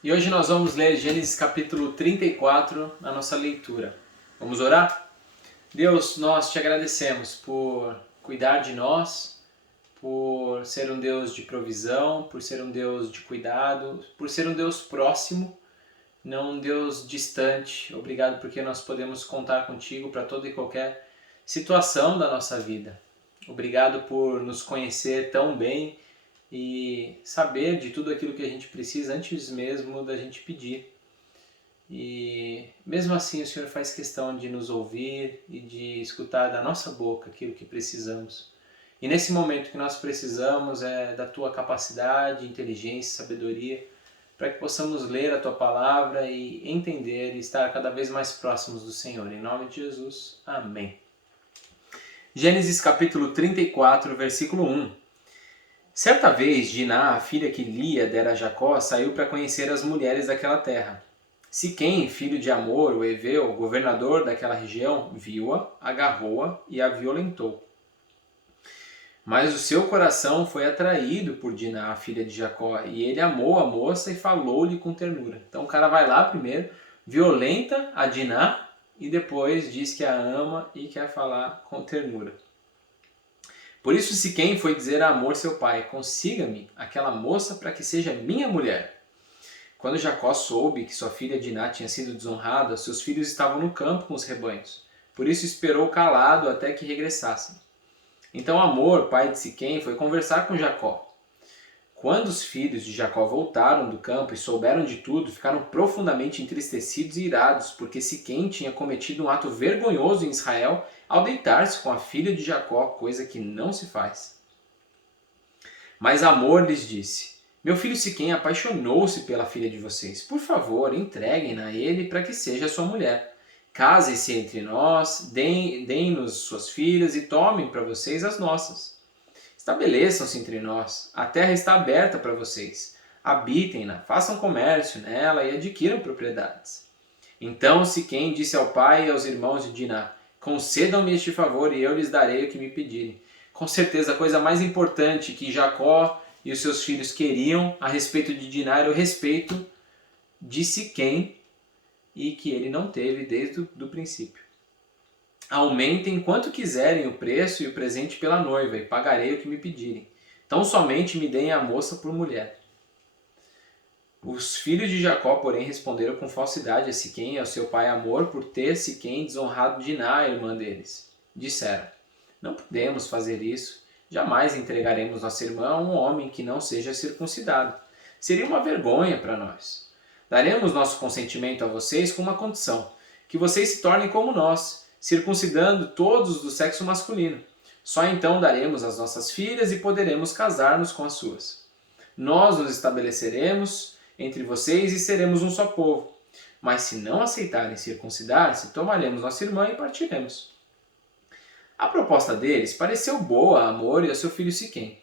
E hoje nós vamos ler Gênesis capítulo 34 na nossa leitura. Vamos orar? Deus, nós te agradecemos por cuidar de nós, por ser um Deus de provisão, por ser um Deus de cuidado, por ser um Deus próximo, não um Deus distante. Obrigado porque nós podemos contar contigo para toda e qualquer situação da nossa vida. Obrigado por nos conhecer tão bem e saber de tudo aquilo que a gente precisa antes mesmo da gente pedir. E mesmo assim o Senhor faz questão de nos ouvir e de escutar da nossa boca aquilo que precisamos. E nesse momento que nós precisamos é da Tua capacidade, inteligência, sabedoria, para que possamos ler a Tua palavra e entender e estar cada vez mais próximos do Senhor. Em nome de Jesus, amém. Gênesis capítulo 34, versículo 1. Certa vez, Diná, a filha que Lia dera a Jacó, saiu para conhecer as mulheres daquela terra. Siquém, filho de Amor, o Heveu, governador daquela região, viu-a, agarrou-a e a violentou. Mas o seu coração foi atraído por Diná, a filha de Jacó, e ele amou a moça e falou-lhe com ternura. Então o cara vai lá primeiro, violenta a Diná e depois diz que a ama e quer falar com ternura. Por isso Siquém foi dizer a Amor seu pai: consiga-me aquela moça para que seja minha mulher. Quando Jacó soube que sua filha Diná tinha sido desonrada, seus filhos estavam no campo com os rebanhos. Por isso esperou calado até que regressassem. Então Amor, pai de Siquém, foi conversar com Jacó. Quando os filhos de Jacó voltaram do campo e souberam de tudo, ficaram profundamente entristecidos e irados, porque Siquém tinha cometido um ato vergonhoso em Israel ao deitar-se com a filha de Jacó, coisa que não se faz. Mas Amor lhes disse: meu filho Siquém apaixonou-se pela filha de vocês. Por favor, entreguem-na a ele para que seja sua mulher. Casem-se entre nós, deem-nos suas filhas e tomem para vocês as nossas. Estabeleçam-se entre nós. A terra está aberta para vocês. Habitem-na, façam comércio nela e adquiram propriedades. Então Siquém disse ao pai e aos irmãos de Diná: concedam-me este favor e eu lhes darei o que me pedirem. Com certeza a coisa mais importante que Jacó e os seus filhos queriam a respeito de Diná era o respeito de Siquém, e que ele não teve desde o princípio. Aumentem quanto quiserem o preço e o presente pela noiva, e pagarei o que me pedirem. Tão somente me deem a moça por mulher. Os filhos de Jacó, porém, responderam com falsidade a Siquém e ao seu pai Amor por ter Siquém desonrado Diná, a irmã deles. Disseram: não podemos fazer isso. Jamais entregaremos nossa irmã a um homem que não seja circuncidado. Seria uma vergonha para nós. Daremos nosso consentimento a vocês com uma condição: que vocês se tornem como nós, circuncidando todos do sexo masculino. Só então daremos as nossas filhas e poderemos casar-nos com as suas. Nós nos estabeleceremos entre vocês e seremos um só povo. Mas se não aceitarem circuncidar-se, tomaremos nossa irmã e partiremos. A proposta deles pareceu boa a Amor e a seu filho Siquém.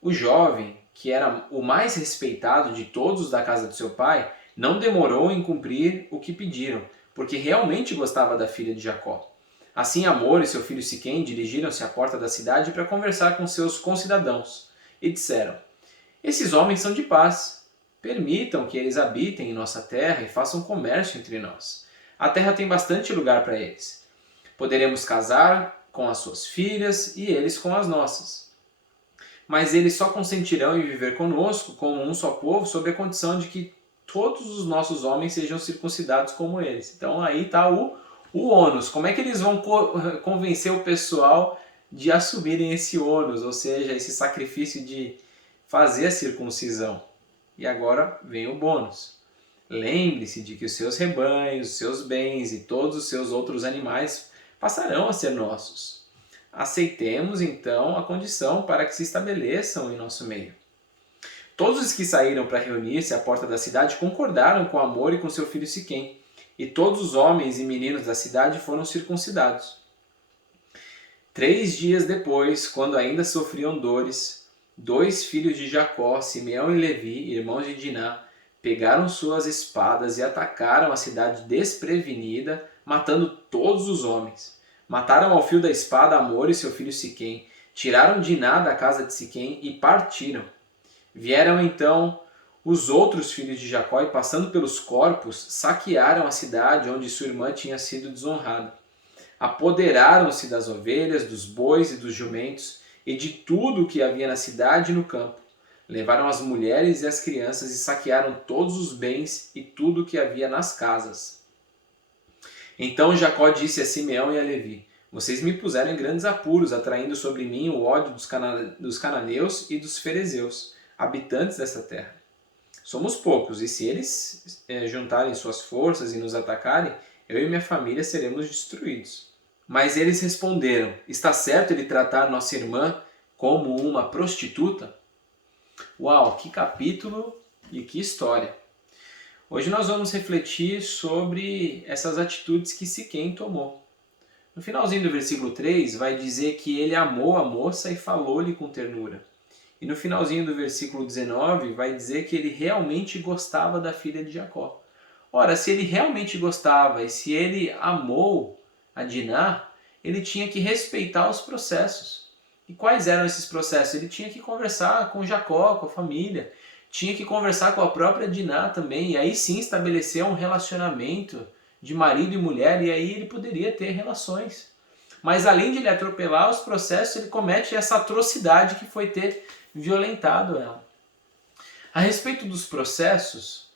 O jovem, que era o mais respeitado de todos da casa de seu pai, não demorou em cumprir o que pediram, porque realmente gostava da filha de Jacó. Assim Amor e seu filho Siquém dirigiram-se à porta da cidade para conversar com seus concidadãos, e disseram: esses homens são de paz. Permitam que eles habitem em nossa terra e façam comércio entre nós. A terra tem bastante lugar para eles. Poderemos casar com as suas filhas e eles com as nossas. Mas eles só consentirão em viver conosco como um só povo sob a condição de que todos os nossos homens sejam circuncidados como eles. Então aí está o ônus. Como é que eles vão convencer o pessoal de assumirem esse ônus, ou seja, esse sacrifício de fazer a circuncisão? E agora vem o bônus. Lembre-se de que os seus rebanhos, os seus bens e todos os seus outros animais passarão a ser nossos. Aceitemos então a condição para que se estabeleçam em nosso meio. Todos os que saíram para reunir-se à porta da cidade concordaram com Amor e com seu filho Siquém, e todos os homens e meninos da cidade foram circuncidados. 3 dias depois, quando ainda sofriam dores, 2 filhos de Jacó, Simeão e Levi, irmãos de Diná, pegaram suas espadas e atacaram a cidade desprevenida, matando todos os homens. Mataram ao fio da espada Amor e seu filho Siquém, tiraram Diná da casa de Siquém e partiram. Vieram então os outros filhos de Jacó e, passando pelos corpos, saquearam a cidade onde sua irmã tinha sido desonrada. Apoderaram-se das ovelhas, dos bois e dos jumentos e de tudo o que havia na cidade e no campo. Levaram as mulheres e as crianças e saquearam todos os bens e tudo o que havia nas casas. Então Jacó disse a Simeão e a Levi: Vocês me puseram em grandes apuros, atraindo sobre mim o ódio dos cananeus e dos ferezeus, habitantes dessa terra. Somos poucos, e se eles juntarem suas forças e nos atacarem, eu e minha família seremos destruídos. Mas eles responderam: Está certo ele tratar nossa irmã como uma prostituta? Uau, que capítulo e que história! Hoje nós vamos refletir sobre essas atitudes que Siquém tomou. No finalzinho do versículo 3 vai dizer que ele amou a moça e falou-lhe com ternura. E no finalzinho do versículo 19 vai dizer que ele realmente gostava da filha de Jacó. Ora, se ele realmente gostava e se ele amou a Diná, ele tinha que respeitar os processos. E quais eram esses processos? Ele tinha que conversar com Jacó, com a família, tinha que conversar com a própria Diná também, e aí sim estabelecer um relacionamento de marido e mulher, e aí ele poderia ter relações. Mas além de ele atropelar os processos, ele comete essa atrocidade que foi ter violentado ela. A respeito dos processos,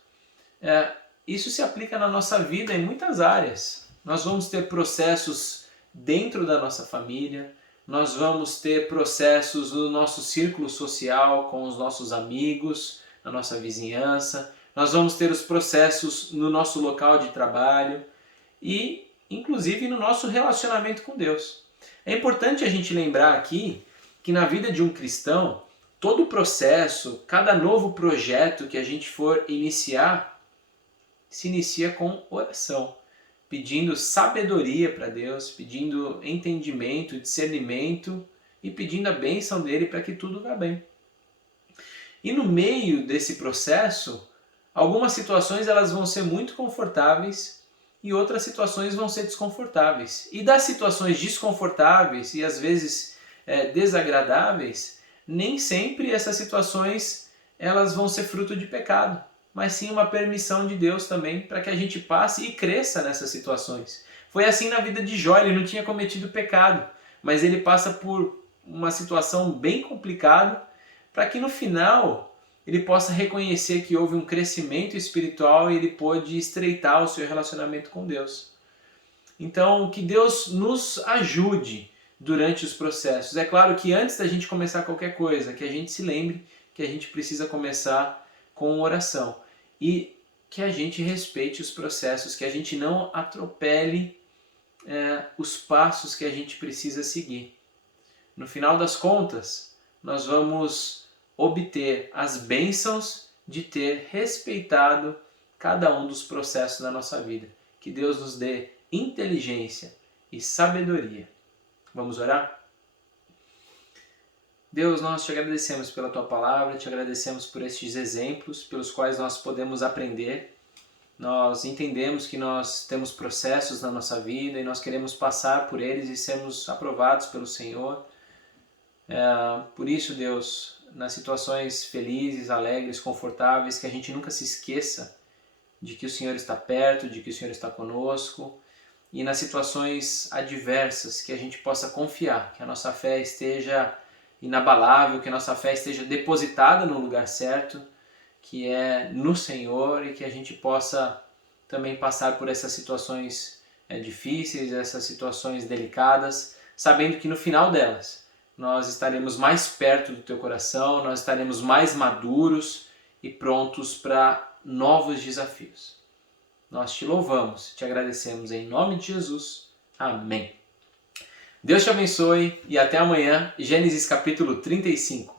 isso se aplica na nossa vida em muitas áreas. Nós vamos ter processos dentro da nossa família, nós vamos ter processos no nosso círculo social, com os nossos amigos, na nossa vizinhança, nós vamos ter os processos no nosso local de trabalho e, inclusive, no nosso relacionamento com Deus. É importante a gente lembrar aqui que na vida de um cristão, todo processo, cada novo projeto que a gente for iniciar, se inicia com oração, pedindo sabedoria para Deus, pedindo entendimento, discernimento e pedindo a bênção dele para que tudo vá bem. E no meio desse processo, algumas situações elas vão ser muito confortáveis e outras situações vão ser desconfortáveis. E das situações desconfortáveis e às vezes desagradáveis, nem sempre essas situações elas vão ser fruto de pecado, mas sim uma permissão de Deus também para que a gente passe e cresça nessas situações. Foi assim na vida de Jó, ele não tinha cometido pecado, mas ele passa por uma situação bem complicada para que no final ele possa reconhecer que houve um crescimento espiritual e ele pôde estreitar o seu relacionamento com Deus. Então, que Deus nos ajude durante os processos. É claro que antes da gente começar qualquer coisa, que a gente se lembre que a gente precisa começar com oração e que a gente respeite os processos, que a gente não atropele os passos que a gente precisa seguir. No final das contas, nós vamos obter as bênçãos de ter respeitado cada um dos processos da nossa vida. Que Deus nos dê inteligência e sabedoria. Vamos orar? Deus, nós te agradecemos pela tua palavra, te agradecemos por estes exemplos pelos quais nós podemos aprender. Nós entendemos que nós temos processos na nossa vida e nós queremos passar por eles e sermos aprovados pelo Senhor. Por isso, Deus, nas situações felizes, alegres, confortáveis, que a gente nunca se esqueça de que o Senhor está perto, de que o Senhor está conosco, e nas situações adversas que a gente possa confiar, que a nossa fé esteja inabalável, que a nossa fé esteja depositada no lugar certo, que é no Senhor, e que a gente possa também passar por essas situações difíceis, essas situações delicadas, sabendo que no final delas nós estaremos mais perto do teu coração, nós estaremos mais maduros e prontos para novos desafios. Nós te louvamos, te agradecemos em nome de Jesus. Amém. Deus te abençoe e até amanhã, Gênesis capítulo 35.